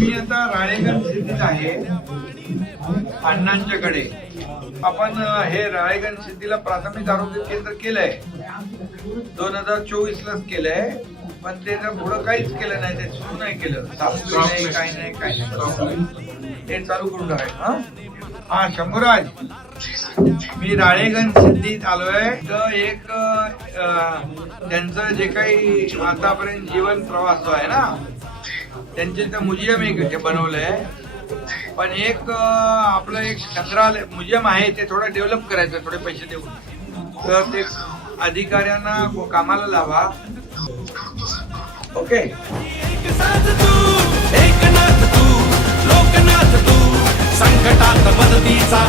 आता राळेगण सिद्धीत आहे. अण्णांच्याकडे. आपण हे राळेगण सिद्धीला प्राथमिक आरोग्य केंद्र केलंय. दोन हजार चोवीस लाच केलंय. पण ते पुढं काहीच केलं नाही. ते सुरू नाही केलं. साफसफाई नाही काही नाही काही नाही. ते चालू करून टाकायचं हा? हा शंभूराज. मी राळेगण सिद्धीत आलोय. तर एक त्यांचं जे काही आतापर्यंत जीवन प्रवास जो आहे ना त्यांचे इथं म्युझियम एक हे बनवलंय. पण एक आपलं एक संग्रहालय म्युझियम आहे ते थोडं डेव्हलप करायचं थोडे पैसे देऊन. तर ते अधिकाऱ्यांना कामाला लावा. ओके. तू संकटात मदतीचा